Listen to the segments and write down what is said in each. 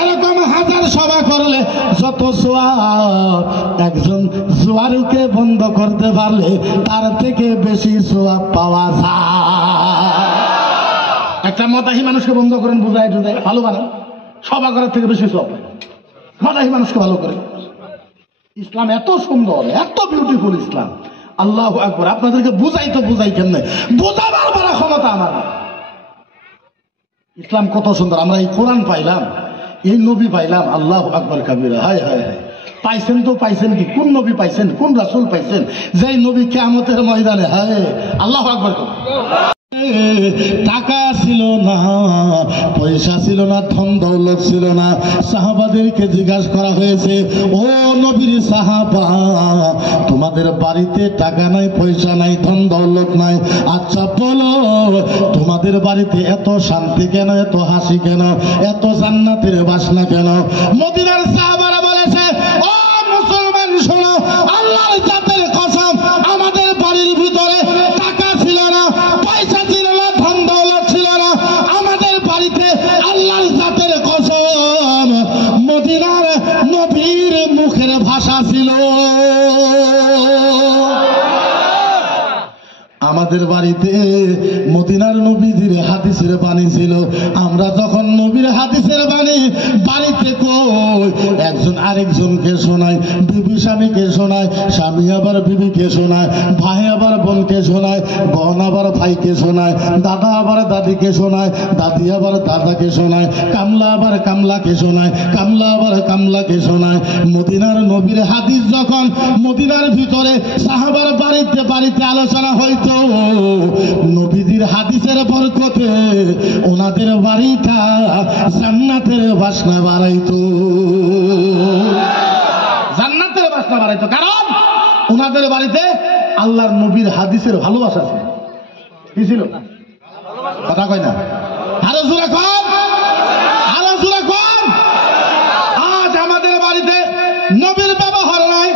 এরকম হাজার সভা করলে যত সওয়াব, একজন জোয়ারকে বন্ধ করতে পারলে তার থেকে বেশি সওয়াব পাওয়া যায়। একটা মাদাহি মানুষকে বন্ধ করেন, বুঝায় টুজায় ভালো বানান, সভা করার থেকে বেশি সওয়াব। মাদাহি মানুষকে ভালো করে। ইসলাম এত সুন্দর, এত বিউটিফুল ইসলাম। আল্লাহু আকবার। আপনাদেরকে বুঝাই কেমনে, বোঝাবার বড় ক্ষমতা আমার। ইসলাম কত সুন্দর। আমরা এই কোরআন পাইলাম, এই নবী পাইলাম। আল্লাহু আকবার কাবীরা। হায় হায় হায়। পাইছেন তো পাইছেন কি? কোন নবী পাইছেন, কোন রাসূল পাইছেন যেই নবী কিয়ামতের ময়দানে, হায় আল্লাহু আকবার। টাকা ছিল না, পয়সা ছিল না, ধন দৌলত ছিল না। সাহাবাদেরকে জিজ্ঞাসা করা হয়েছে, ও নবীর সাহাবা, তোমাদের বাড়িতে টাকা নাই, পয়সা নাই, ধন দৌলত নাই, আচ্ছা বলো তোমাদের বাড়িতে এত শান্তি কেন, এত হাসি কেন, এত জান্নাতের বাসনা কেন? মদিনার সাহাবারা বলেছে, ও মুসলমান শোনো, আল্লাহর জাতের কসম, আমাদের বাড়ির ভিতরে টাকা ছিল না, পয়সা ছিল না, ধন দৌলত ছিল না, আমাদের বাড়িতে আল্লাহর জাতের কসম মদিনার নবীর মুখের ভাষা ছিল। আমাদের বাড়িতে মদিনার নবীজির হাদিসের বাণী ছিল। আমরা যখন নবীর হাদিসের বাণী বাড়িতে কই, একজন আরেকজনকে শোনায়, বিবি স্বামীকে শোনায়, স্বামী আবার বিবিকে শোনায়, ভাই আবার বোনকে শোনায়, বোন আবার ভাইকে শোনায়, দাদা আবার দাদিকে শোনায়, দাদি আবার দাদাকে শোনায়, কামলা আবার কামলাকে শোনায়, কামলা আবার কামলাকে শোনায়। মদিনার নবীর হাদিস যখন মদিনার ভিতরে সাহাবার বাড়িতে বাড়িতে আলোচনা হইতো, নবীজির হাদিসের বরকতে ওনাদের বাড়িটা জান্নাতের বাসনা বাড়াইতো, জান্নাতের বাসনা বাড়াইতো। কারণ ওনাদের বাড়িতে আল্লাহর নবীর হাদিসের ভালোবাসা ছিল। কি ছিল? কথা কয় না, আরো জোরে কর, আরো জোরে কর। আজ আমাদের বাড়িতে নবীর ব্যবহার নাই,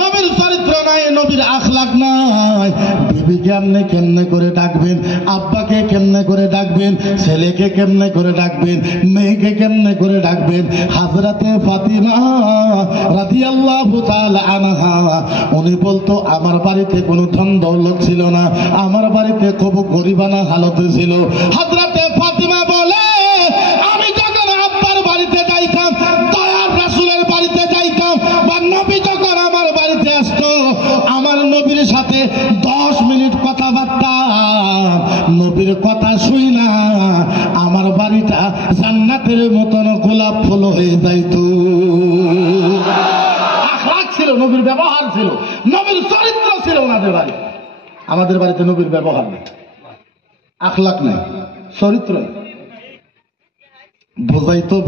নবীর চরিত্র নাই, নবীর আখলাক নাই। বিবিকে আপনি কেমনে করে ডাকবেন, আব্বাকে কেমনে করে ডাকবেন, ছেলেকে কেমনে করে ডাকবেন, মেয়েকে কেমনে করে ডাকবেন। হযরতে ফাতিমা রাদিয়াল্লাহু তাআলা আনহা উনি বলতো, আমার বাড়িতে কোনো ধন দৌলত ছিল না, আমার বাড়িতে খুব গরিবানা হালতে ছিল। হযরতে ফাতিমা বলে, আমি যখন আব্বার বাড়িতে যাইতাম, দয়ার রাসূলের বাড়িতে যাইতাম, বা নবী যখন আমার বাড়িতে আসতো, আমার নবীর সাথে 10 মিনিট কথাবার্তা, নবীর কথা শুই না আমার বাড়িটা জান্নাতের মতন গোলাপ ফুল হয়ে যাইতো। আখলাক ছিল, নবীর ব্যবহার ছিল, নবীর চরিত্র ছিল ওনাদের বাড়ি। আমাদের বাড়িতে নবীর ব্যবহার নেই, আখলাক নাই, চরিত্র নেই।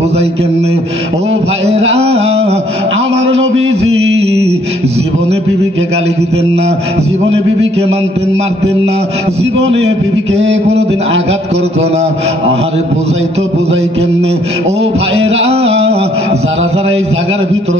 বোঝাই কেমনে? ও ভাইরা, আমার নবীজি জীবনে বিবিকে গালি দিতেন না, জীবনে বিবিকে মারতেন না, জীবনে বিবিকে কোনোদিন আঘাত করতো না। আহারে বোঝাই কেমনে? ও ভাইরা, যারা এই জায়গার ভিতর